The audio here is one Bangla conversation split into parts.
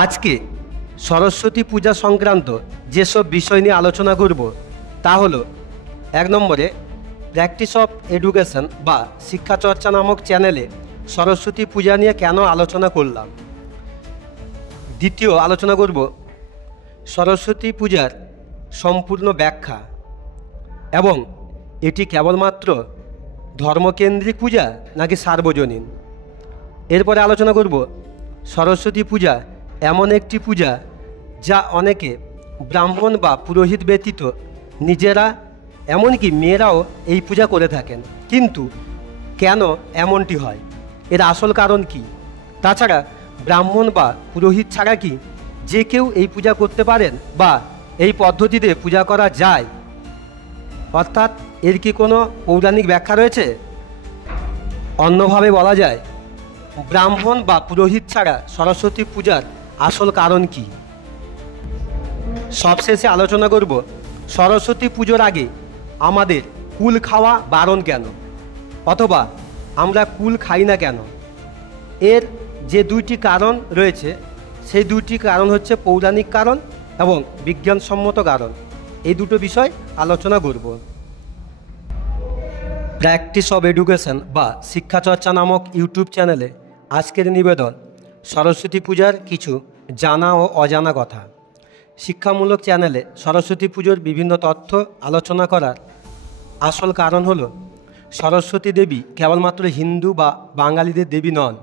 আজকে সরস্বতী পূজা সংক্রান্ত যেসব বিষয় নিয়ে আলোচনা করব তা হলো 1 নম্বরে প্র্যাকটিস অফ এডুকেশন বা শিক্ষাচর্চা নামক চ্যানেলে সরস্বতী পূজা নিয়ে কেন আলোচনা করলাম। দ্বিতীয় আলোচনা করব সরস্বতী পূজার সম্পূর্ণ ব্যাখ্যা এবং এটি কেবলমাত্র ধর্মকেন্দ্রিক পূজা নাকি সার্বজনীন। এরপরে আলোচনা করব সরস্বতী পূজা এমন একটি পূজা যা অনেকে ব্রাহ্মণ বা পুরোহিত ব্যতীত নিজেরা এমনকি মেয়েরাও এই পূজা করে থাকেন, কিন্তু কেন এমনটি হয়, এর আসল কারণ কি? তাছাড়া ব্রাহ্মণ বা পুরোহিত ছাড়া কি যে কেউ এই পূজা করতে পারেন বা এই পদ্ধতিতে পূজা করা যায়, অর্থাৎ এর কি কোনো পৌরাণিক ব্যাখ্যা রয়েছে? অন্যভাবে বলা যায়, ব্রাহ্মণ বা পুরোহিত ছাড়া সরস্বতী পূজার আসল কারণ কি? সবশেষে আলোচনা করব সরস্বতী পুজোর আগে আমাদের কুল খাওয়া বারণ কেন, অথবা আমরা কুল খাই না কেন। এর যে দুইটি কারণ রয়েছে সেই দুইটি কারণ হচ্ছে পৌরাণিক কারণ এবং বিজ্ঞানসম্মত কারণ। এই দুটো বিষয় আলোচনা করব। প্র্যাকটিস অফ এডুকেশন বা শিক্ষাচর্চা নামক ইউটিউব চ্যানেলে আজকের নিবেদন সরস্বতী পূজার কিছু জানা ও অজানা কথা। শিক্ষামূলক চ্যানেলে সরস্বতী পুজোর বিভিন্ন তথ্য আলোচনা করার আসল কারণ হলো সরস্বতী দেবী কেবলমাত্র হিন্দু বা বাঙালিদের দেবী নন,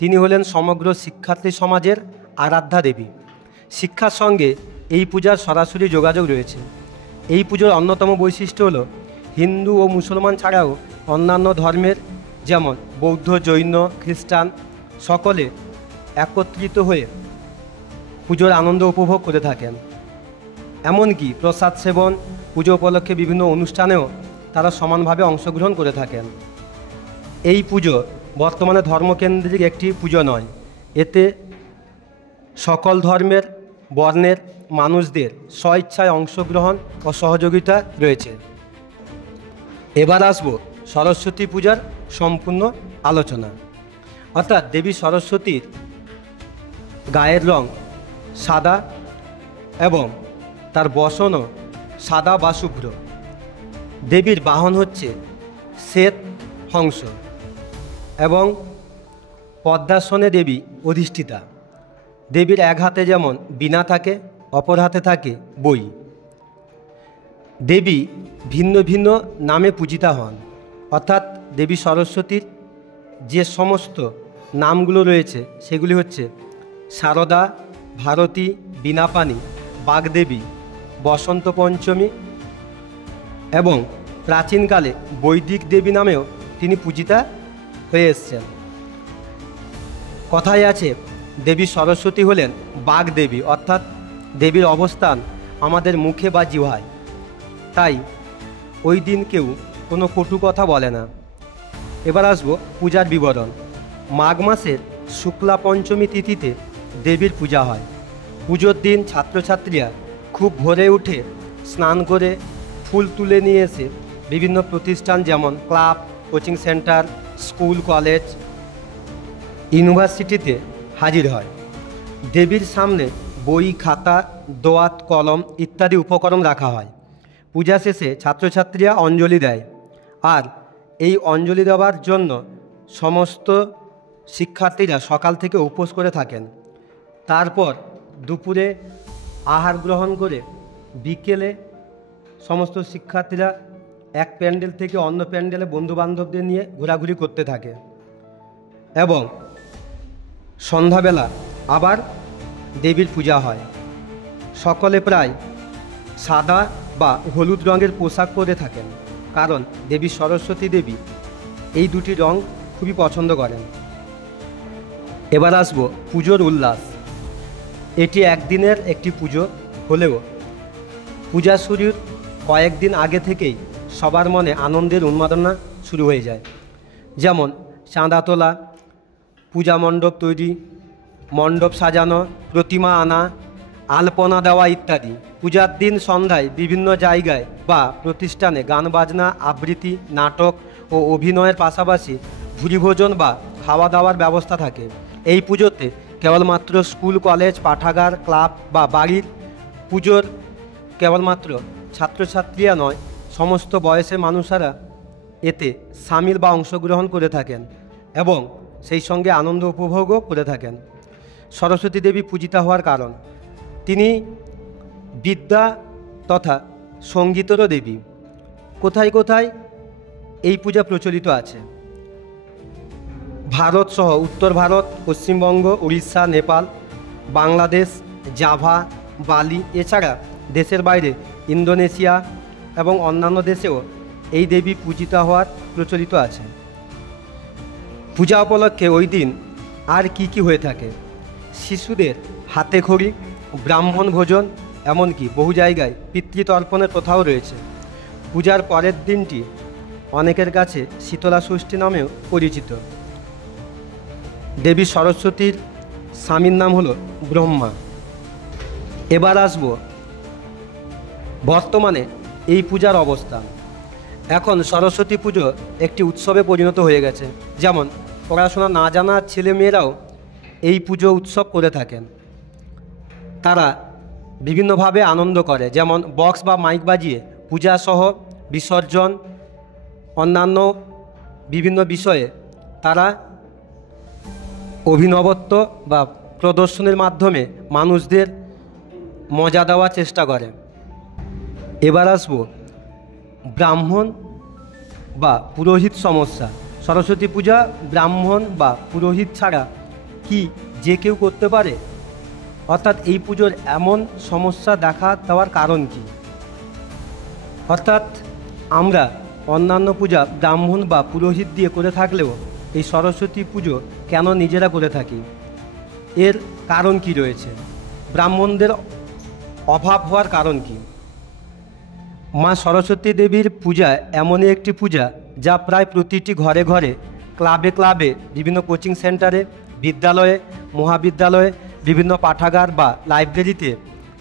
তিনি হলেন সমগ্র শিক্ষার্থী সমাজের আরাধ্যা দেবী। শিক্ষার সঙ্গে এই পূজার সরাসরি যোগাযোগ রয়েছে। এই পুজোর অন্যতম বৈশিষ্ট্য হলো হিন্দু ও মুসলমান ছাড়াও অন্যান্য ধর্মের যেমন বৌদ্ধ, জৈন, খ্রিস্টান সকলে একত্রিত হয়ে পুজোর আনন্দ উপভোগ করে থাকেন। এমনকি প্রসাদ সেবন, পুজো উপলক্ষে বিভিন্ন অনুষ্ঠানেও তারা সমানভাবে অংশগ্রহণ করে থাকেন। এই পুজো বর্তমানে ধর্মকেন্দ্রিক একটি পুজো নয়, এতে সকল ধর্মের বর্ণের মানুষদের স্বইচ্ছায় অংশগ্রহণ ও সহযোগিতা রয়েছে। এবার আসব সরস্বতী পূজার সম্পূর্ণ আলোচনা। অর্থাৎ দেবী সরস্বতীর গায়ের রং সাদা এবং তার বসনও সাদা বা শুভ্র। দেবীর বাহন হচ্ছে শ্বেত হংস এবং পদ্মাসনে দেবী অধিষ্ঠিতা। দেবীর এক হাতে যেমন বীণা থাকে, অপর হাতে থাকে বই। দেবী ভিন্ন ভিন্ন নামে পূজিতা হন, অর্থাৎ দেবী সরস্বতীর যে সমস্ত নামগুলো রয়েছে সেগুলি হচ্ছে সারদা, ভারতী, বীণাপাণি, বাগদেবী, বসন্ত পঞ্চমী এবং প্রাচীনকালে বৈদিক দেবী নামেও তিনি পূজিতা হয়ে এসছেন। কথায় আছে দেবী সরস্বতী হলেন বাগদেবী, অর্থাৎ দেবীর অবস্থান আমাদের মুখে বা জিহ্বায়, তাই ওই দিন কেউ কোনো কটু কথা বলে না। এবার আসবো পূজার বিবরণ। মাঘ মাসের শুক্লা পঞ্চমী তিথিতে দেবীর পূজা হয়। পুজোর দিন ছাত্রছাত্রীরা খুব ভোরে উঠে স্নান করে ফুল তুলে নিয়ে এসে বিভিন্ন প্রতিষ্ঠান যেমন club, coaching centre, school, college, ইউনিভার্সিটিতে হাজির হয়। দেবীর সামনে বই, খাতা, দোয়াত, কলম ইত্যাদি উপকরণ রাখা হয়। পূজা শেষে ছাত্রছাত্রীরা অঞ্জলি দেয়, আর এই অঞ্জলি দেওয়ার জন্য সমস্ত শিক্ষার্থীরা সকাল থেকে উপোস করে থাকেন। তারপর দুপুরে আহার গ্রহণ করে বিকেলে সমস্ত শিক্ষার্থীরা এক প্যান্ডেল থেকে অন্য প্যান্ডেলে বন্ধুবান্ধবদের নিয়ে ঘোরাঘুরি করতে থাকে এবং সন্ধ্যাবেলা আবার দেবীর পূজা হয়। সকলে প্রায় সাদা বা হলুদ রঙের পোশাক পরে থাকেন, কারণ দেবী সরস্বতী দেবী এই দুটি রং খুবই পছন্দ করেন। এবার আসবো পুজোর উল্লাস। এটি একদিনের একটি পুজো হলেও পূজা শুরুর কয়েকদিন আগে থেকেই সবার মনে আনন্দের উন্মাদনা শুরু হয়ে যায়। যেমন চাঁদা তোলা, পূজা মণ্ডপ তৈরি, মণ্ডপ সাজানো, প্রতিমা আনা, আলপনা দেওয়া ইত্যাদি। পূজার দিন সন্ধ্যায় বিভিন্ন জায়গায় বা প্রতিষ্ঠানে গান বাজনা, আবৃত্তি, নাটক ও অভিনয়ের পাশাপাশি ভুরিভোজন বা খাওয়া দাওয়ার ব্যবস্থা থাকে। এই পুজোতে কেবলমাত্র স্কুল, কলেজ, পাঠাগার, ক্লাব বা বাড়ির পুজোর কেবলমাত্র ছাত্রছাত্রীরা নয়, সমস্ত বয়সের মানুষেরা এতে সামিল বা অংশগ্রহণ করে থাকেন এবং সেই সঙ্গে আনন্দ উপভোগও করে থাকেন। সরস্বতী দেবী পূজিতা হওয়ার কারণ, তিনি বিদ্যা তথা সঙ্গীতেরও দেবী। কোথায় কোথায় এই পূজা প্রচলিত আছে? ভারত সহ উত্তর ভারত, পশ্চিমবঙ্গ, উড়িষ্যা, নেপাল, বাংলাদেশ, জাভা, বালি, এছাড়া দেশের বাইরে ইন্দোনেশিয়া এবং অন্যান্য দেশেও এই দেবী পূজিতা হওয়ার প্রচলিত আছে। পূজা উপলক্ষে ওই দিন আর কি কি হয়ে থাকে? শিশুদের হাতে খড়ি, ব্রাহ্মণ ভোজন, এমনকি বহু জায়গায় পিতৃতর্পণের প্রথাও রয়েছে। পূজার পরের দিনটি অনেকের কাছে শীতলা ষষ্ঠী নামেও পরিচিত। দেবী সরস্বতীর স্বামীর নাম হলো ব্রহ্মা। এবার আসব বর্তমানে এই পূজার অবস্থান। এখন সরস্বতী পুজো একটি উৎসবে পরিণত হয়ে গেছে। যেমন পড়াশোনা না জানা ছেলেমেয়েরাও এই পুজো উৎসব করে থাকেন। তারা বিভিন্নভাবে আনন্দ করে, যেমন বক্স বা মাইক বাজিয়ে পূজা সহ বিসর্জন, অন্যান্য বিভিন্ন বিষয়ে তারা অভিনবত্ব বা প্রদর্শনের মাধ্যমে মানুষদের মজা দেওয়ার চেষ্টা করে। এবার আসব ব্রাহ্মণ বা পুরোহিত সমস্যা। সরস্বতী পূজা ব্রাহ্মণ বা পুরোহিত ছাড়া কি যে কেউ করতে পারে? অর্থাৎ এই পুজোর এমন সমস্যা দেখা দেওয়ার কারণ কি? অর্থাৎ আমরা অন্যান্য পূজা ব্রাহ্মণ বা পুরোহিত দিয়ে করে থাকলেও এই সরস্বতী পুজো কেন নিজেরা করে থাকি? এর কারণ কি রয়েছে? ব্রাহ্মণদের অভাব হওয়ার কারণ কি? মা সরস্বতী দেবীর পূজা এমনই একটি পূজা যা প্রায় প্রতিটি ঘরে ঘরে, ক্লাবে ক্লাবে, বিভিন্ন কোচিং সেন্টারে, বিদ্যালয়ে, মহাবিদ্যালয়ে, বিভিন্ন পাঠাগার বা লাইব্রেরিতে,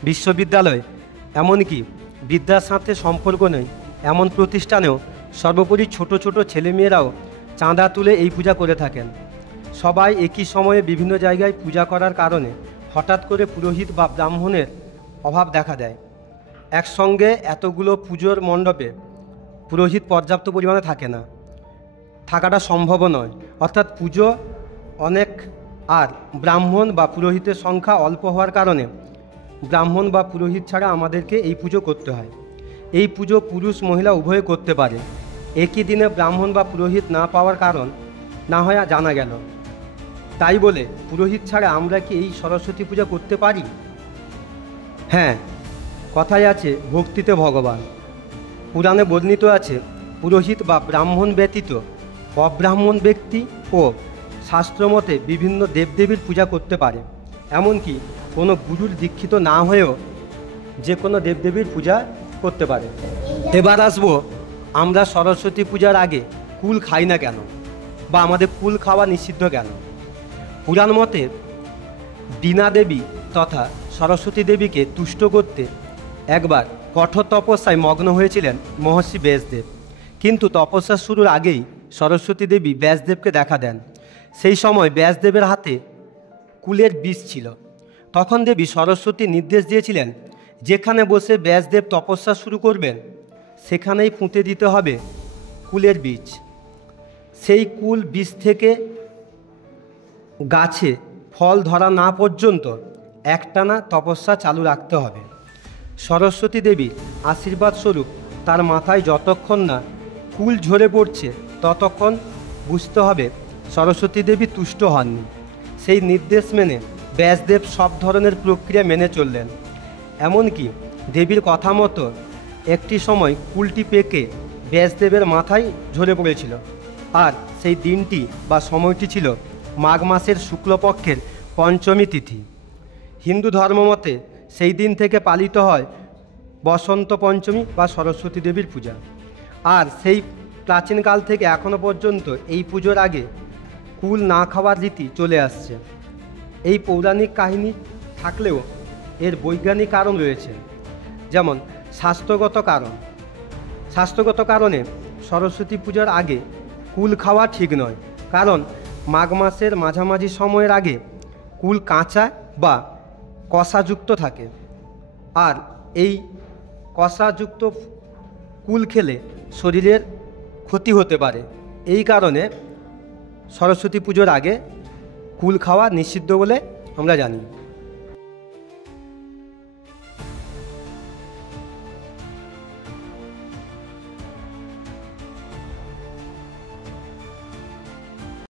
বিশ্ববিদ্যালয়ে, এমনকি বিদ্যার সাথে সম্পর্ক নেই এমন প্রতিষ্ঠানেও সর্বোপরি ছোট ছোট ছেলেমেয়েরাও চাঁদা তুলে এই পূজা করে থাকেন। সবাই একই সময়ে বিভিন্ন জায়গায় পূজা করার কারণে হঠাৎ করে পুরোহিত বা ব্রাহ্মণের অভাব দেখা দেয়। একসঙ্গে এতগুলো পুজোর মণ্ডপে পুরোহিত পর্যাপ্ত পরিমাণে থাকে না, থাকাটা সম্ভব নয়। অর্থাৎ পুজো অনেক আর ব্রাহ্মণ বা পুরোহিতের সংখ্যা অল্প হওয়ার কারণে ব্রাহ্মণ বা পুরোহিত ছাড়া আমাদেরকে এই পুজো করতে হয়। এই পুজো পুরুষ মহিলা উভয়ে করতে পারে। একই দিনে ব্রাহ্মণ বা পুরোহিত না পাওয়ার কারণ না হয় জানা গেল। তাই বলে পুরোহিত ছাড়া আমরা কি এই সরস্বতী পূজা করতে পারি? হ্যাঁ, কথায় আছে ভক্তিতে ভগবান। পুরাণে বর্ণিত আছে পুরোহিত বা ব্রাহ্মণ ব্যতীত অব্রাহ্মণ ব্যক্তি ও শাস্ত্রমতে বিভিন্ন দেবদেবীর পূজা করতে পারে। এমনকি কোনো গুরুর দীক্ষিত না হয়েও যে কোনো দেবদেবীর পূজা করতে পারে। এবার আসবো আমরা সরস্বতী পূজার আগে কুল খাই না কেন, বা আমাদের কুল খাওয়া নিষিদ্ধ কেন? পুরাণ মতে বীণা দেবী তথা সরস্বতী দেবীকে তুষ্ট করতে একবার কঠোর তপস্যায় মগ্ন হয়েছিলেন মহর্ষি ব্যাসদেব। কিন্তু তপস্যা শুরুর আগেই সরস্বতী দেবী ব্যাসদেবকে দেখা দেন। সেই সময় ব্যাসদেবের হাতে কুলের বীজ ছিল। তখন দেবী সরস্বতী নির্দেশ দিয়েছিলেন, যেখানে বসে ব্যাসদেব তপস্যা শুরু করবেন সেখানেই পুঁতে দিতে হবে কুলের বীজ। সেই কুল বীজ থেকে গাছে ফল ধরা না পর্যন্ত একটানা তপস্যা চালু রাখতে হবে। সরস্বতী দেবীর আশীর্বাদ স্বরূপ তার মাথায় যতক্ষণ না কুল ঝরে পড়ছে ততক্ষণ বুঝতে হবে সরস্বতী দেবী তুষ্ট হননি। সেই নির্দেশ মেনে ব্যাসদেব সব ধরনের প্রক্রিয়া মেনে চললেন। এমনকি দেবীর কথা মতো একটি সময় কুলটি পেকে ব্যাসদেবের মাথায় ঝরে পড়েছিল। আর সেই দিনটি বা সময়টি ছিল মাঘ মাসের শুক্লপক্ষের পঞ্চমী তিথি। হিন্দু ধর্মমতে সেই দিন থেকে পালিত হয় বসন্ত পঞ্চমী বা সরস্বতী দেবীর পূজা। আর সেই প্রাচীনকাল থেকে এখনও পর্যন্ত এই পুজোর আগে কুল না খাওয়ার রীতি চলে আসছে। এই পৌরাণিক কাহিনী থাকলেও এর বৈজ্ঞানিক কারণ রয়েছে, যেমন স্বাস্থ্যগত কারণ। স্বাস্থ্যগত কারণে সরস্বতী পূজার আগে কুল খাওয়া ঠিক নয়, কারণ মাঘ মাসের মাঝামাঝি সময়ের আগে কুল কাঁচা বা কষাযুক্ত থাকে, আর এই কষাযুক্ত কুল খেলে শরীরের ক্ষতি হতে পারে। এই কারণে সরস্বতী পুজোর আগে কুল খাওয়া নিষিদ্ধ বলে আমরা জানি।